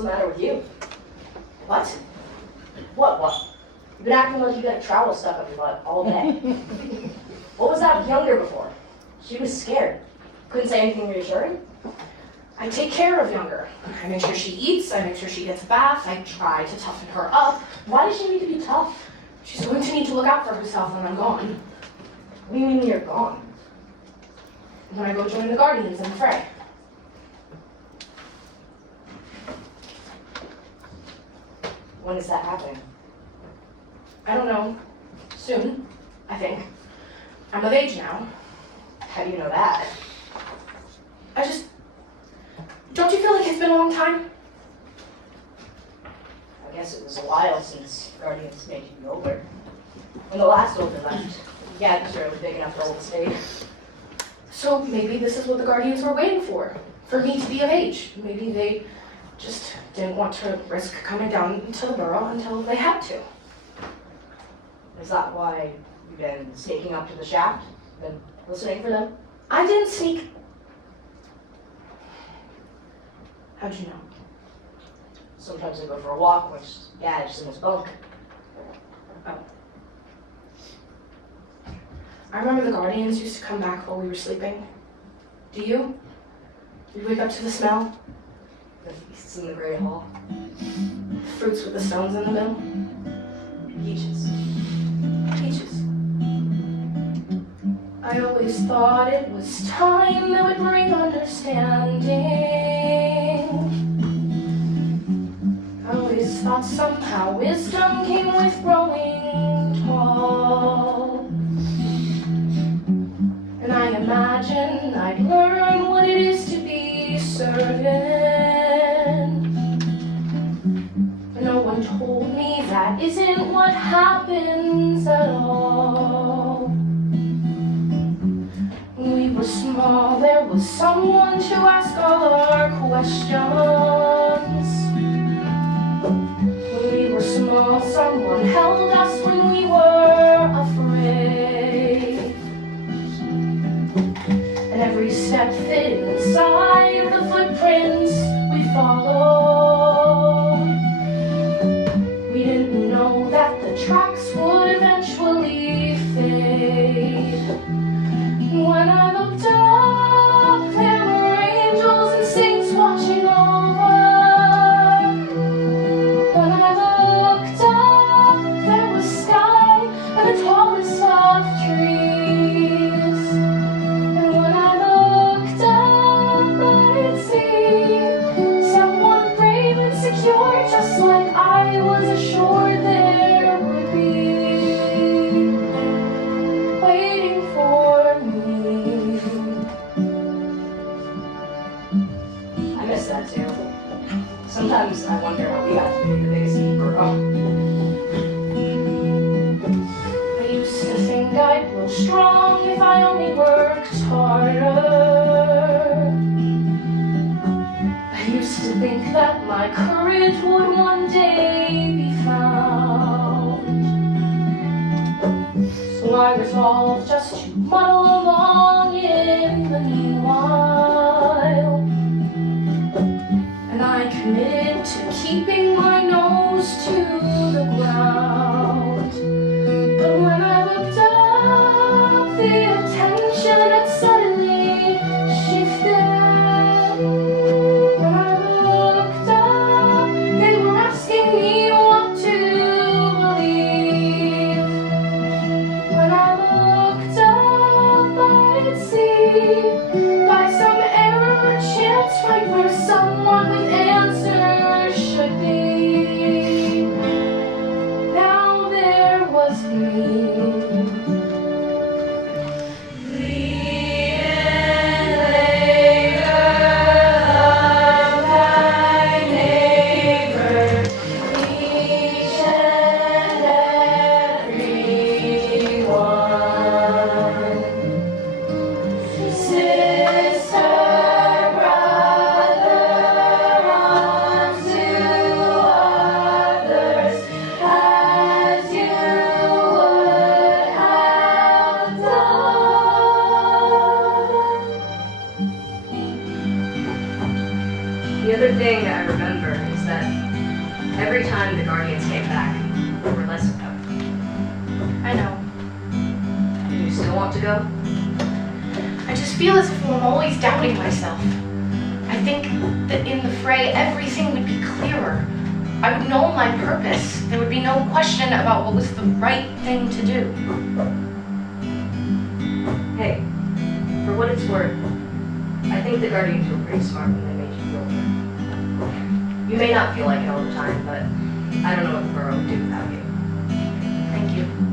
the matter with you? What? What? You've been acting like you got a trowel stuck up your butt all day. What was that with Younger before? She was scared. Couldn't say anything reassuring? I take care of Younger. I make sure she eats, I make sure she gets a bath, I try to toughen her up. Why does she need to be tough? She's going to need to look out for herself when I'm gone. What do you mean you're gone? When I go join the Guardians in the fray. When is that happening? I don't know. Soon, I think. I'm of age now. How do you know that? Don't you feel like it's been a long time? I guess it was a while since Guardians made you older. When the last older left, yeah, sure, it was big enough to hold the state. So maybe this is what the Guardians were waiting for me to be of age. Maybe they just didn't want to risk coming down to the Burrow until they had to. Is that why you've been sneaking up to the shaft? Been listening for them? I didn't sneak. How'd you know? Sometimes I go for a walk, which yeah, just in his bunk. Oh. I remember the Guardians used to come back while we were sleeping. Do you? You wake up to the smell? The feasts in the Great Hall. Fruits with the stones in the middle? Peaches. Peaches. I always thought it was time that would bring understanding. I always thought somehow wisdom came with growing tall. And I imagined I'd learn what it is to be certain. But no one told me that isn't what happens at all. When we were small, there was someone to ask all our questions. When we were small, someone held us when we were afraid. And every step fit inside the footprints we followed. We didn't know that the tracks would eventually fade. When I looked up, there were angels and saints watching over. When I looked up, there was sky and the tallest of trees. And when I looked up, I'd see someone brave and secure, just like I was assured there would be, waiting for me. I miss that too. Sometimes I wonder how we got to be the biggest in Burrow. I used to think I'd grow strong if I only worked harder. I used to think that my courage would one day be found. So I resolved just to muddle along in the meanwhile. And I committed to keeping my nose to the ground. But when I looked up, the attention had suddenly shifted. When I looked up, they were asking me what to believe. When I looked up, I'd see by some error or chance right where someone with answers should be. Now there was me. The other thing I remember is that every time the Guardians came back, there were less of them. I know. Do you still want to go? I just feel as if I'm always doubting myself. I think that in the fray, everything would be clearer. I would know my purpose. There would be no question about what was the right thing to do. Hey, for what it's worth, I think the Guardians were pretty smart when they made you feel good. You may not feel like it all the time, but I don't know what the Burrow would do without you. Thank you.